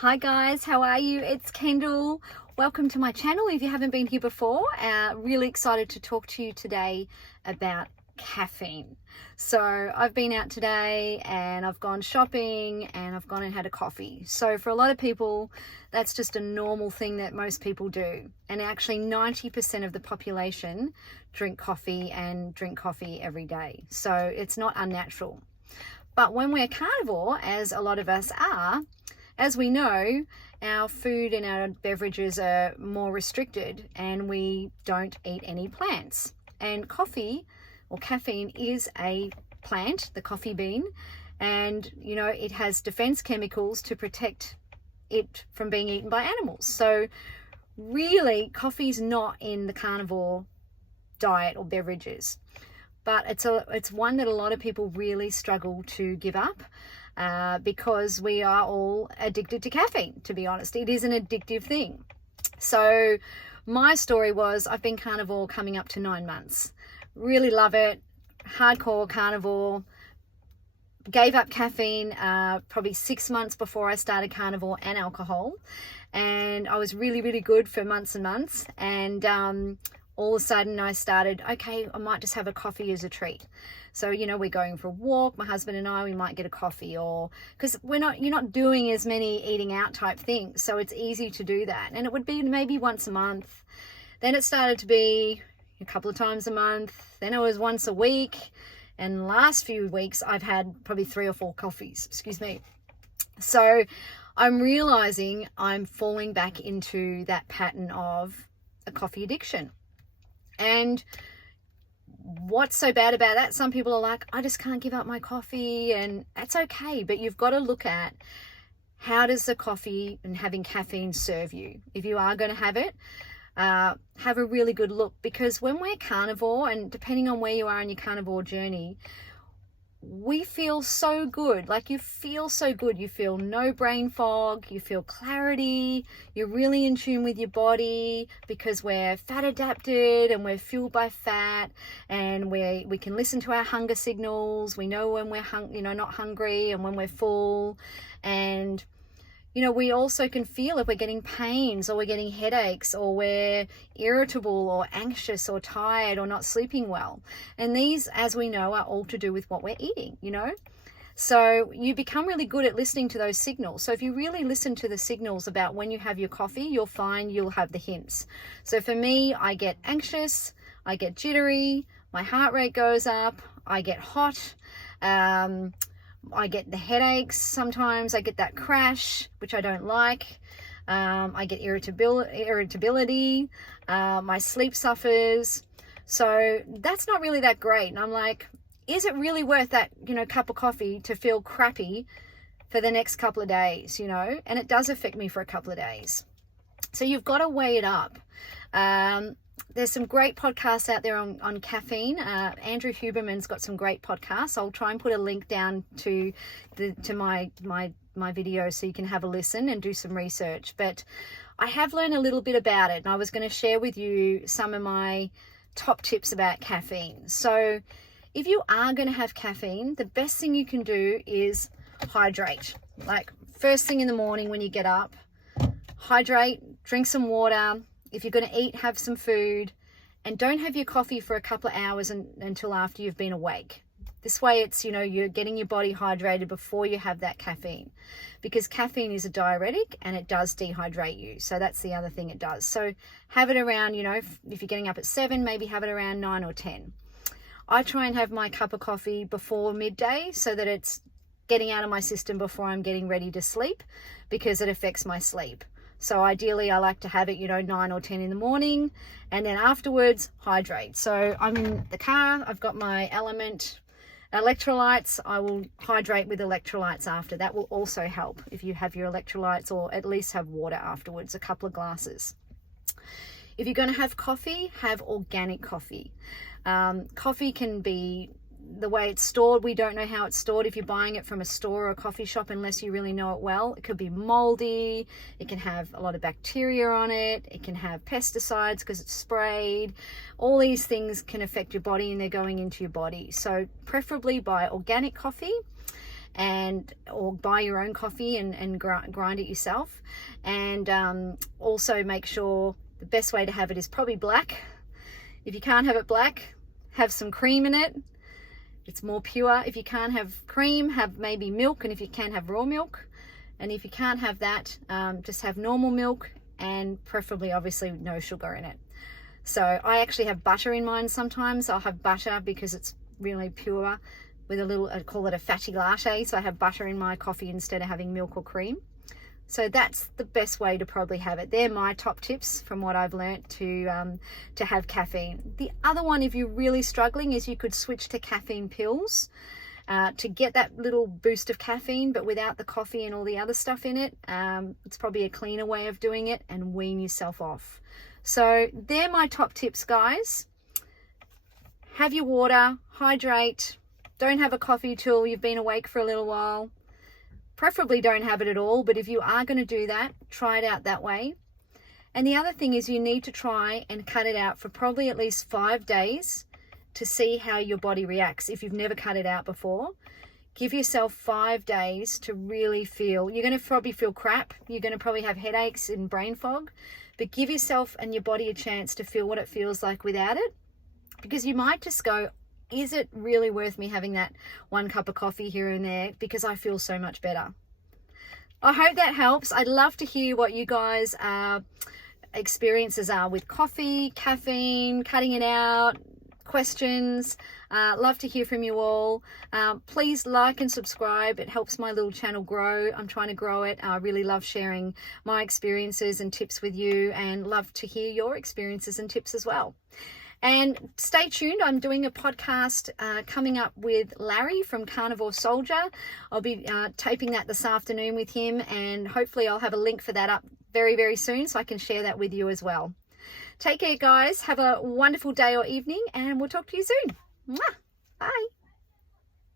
Hi guys, how are you? It's Kendall. Welcome to my channel if you haven't been here before. Really excited to talk to you today about caffeine. So I've been out today and I've gone shopping and I've gone and had a coffee. So for a lot of people, that's just a normal thing that most people do. And actually 90% of the population drink coffee every day. So it's not unnatural. But when we're carnivore, as a lot of us are, as we know, our food and our beverages are more restricted and we don't eat any plants. And coffee or caffeine is a plant, the coffee bean, and it has defense chemicals to protect it from being eaten by animals. So really, coffee's not in the carnivore diet or beverages, but it's one that a lot of people really struggle to give up. Because we are all addicted to caffeine, to be honest. It is an addictive thing. So my story was I've been carnivore coming up to 9 months. Really love it. Hardcore carnivore. Gave up caffeine probably 6 months before I started carnivore and alcohol. And I was really, really good for months and months. And all of a sudden I started, okay, I might just have a coffee as a treat. So, we're going for a walk, my husband and I, we might get a coffee, or because you're not doing as many eating out type things. So it's easy to do that. And it would be maybe once a month. Then it started to be a couple of times a month. Then it was once a week. And the last few weeks I've had probably 3 or 4 coffees, So I'm realizing I'm falling back into that pattern of a coffee addiction. And what's so bad about that? Some people are like, I just can't give up my coffee, and that's okay. But you've got to look at, how does the coffee and having caffeine serve you? If you are going to have it, have a really good look, because when we're carnivore, and depending on where you are in your carnivore journey, we feel so good. Like, you feel so good. You feel no brain fog. You feel clarity. You're really in tune with your body because we're fat adapted and we're fueled by fat, and we can listen to our hunger signals. We know when we're not hungry and when we're full. And we also can feel if we're getting pains or we're getting headaches or we're irritable or anxious or tired or not sleeping well. And these, as we know, are all to do with what we're eating, So you become really good at listening to those signals. So if you really listen to the signals about when you have your coffee, you'll find you'll have the hints. So for me, I get anxious, I get jittery, my heart rate goes up, I get hot, I get the headaches. Sometimes I get that crash, which I don't like. I get irritability. My sleep suffers. So that's not really that great. And I'm like, is it really worth that, cup of coffee to feel crappy for the next couple of days, And it does affect me for a couple of days. So you've got to weigh it up. There's some great podcasts out there on caffeine. Andrew Huberman's got some great podcasts. I'll try and put a link down to my video so you can have a listen and do some research. But I have learned a little bit about it, and I was going to share with you some of my top tips about caffeine. So if you are going to have caffeine, the best thing you can do is hydrate. Like, first thing in the morning when you get up, hydrate, drink some water. If you're going to eat, have some food, and don't have your coffee for a couple of hours until after you've been awake. This way it's, you're getting your body hydrated before you have that caffeine, because caffeine is a diuretic and it does dehydrate you. So that's the other thing it does. So have it around, if you're getting up at 7, maybe have it around 9 or 10. I try and have my cup of coffee before midday so that it's getting out of my system before I'm getting ready to sleep, because it affects my sleep. So ideally I like to have it, 9 or 10 in the morning, and then afterwards hydrate. So I'm in the car, I've got my Element electrolytes. I will hydrate with electrolytes after. That will also help if you have your electrolytes, or at least have water afterwards, a couple of glasses. If you're going to have coffee, have organic coffee. Coffee can be, the way it's stored, we don't know how it's stored if you're buying it from a store or a coffee shop unless you really know it well. It could be moldy, it can have a lot of bacteria on it, it can have pesticides because it's sprayed. All these things can affect your body and they're going into your body. So preferably buy organic coffee. or buy your own coffee and grind it yourself. And also make sure the best way to have it is probably black. If you can't have it black, have some cream in it. It's more pure. If you can't have cream, have maybe milk, and if you can, have raw milk. And if you can't have that, just have normal milk, and preferably obviously no sugar in it. So I actually have butter in mine sometimes. I'll have butter because it's really pure with a little, I call it a fatty latte. So I have butter in my coffee instead of having milk or cream. So that's the best way to probably have it. They're my top tips from what I've learnt to have caffeine. The other one, if you're really struggling, is you could switch to caffeine pills to get that little boost of caffeine, but without the coffee and all the other stuff in it. It's probably a cleaner way of doing it, and wean yourself off. So they're my top tips, guys. Have your water, hydrate, don't have a coffee till you've been awake for a little while. Preferably don't have it at all, but if you are going to do that, try it out that way. And the other thing is you need to try and cut it out for probably at least 5 days to see how your body reacts. If you've never cut it out before, give yourself 5 days to really feel. You're going to probably feel crap. You're going to probably have headaches and brain fog, but give yourself and your body a chance to feel what it feels like without it, because you might just go, is it really worth me having that 1 cup of coffee here and there because I feel so much better? I hope that helps. I'd love to hear what you guys' experiences are with coffee, caffeine, cutting it out, questions. Love to hear from you all. Please like and subscribe. It helps my little channel grow. I'm trying to grow it. I really love sharing my experiences and tips with you, and love to hear your experiences and tips as well. And stay tuned. I'm doing a podcast coming up with Larry from Carnivore Soldier. I'll be taping that this afternoon with him, and hopefully I'll have a link for that up very, very soon so I can share that with you as well. Take care, guys. Have a wonderful day or evening, and we'll talk to you soon. Mwah! Bye.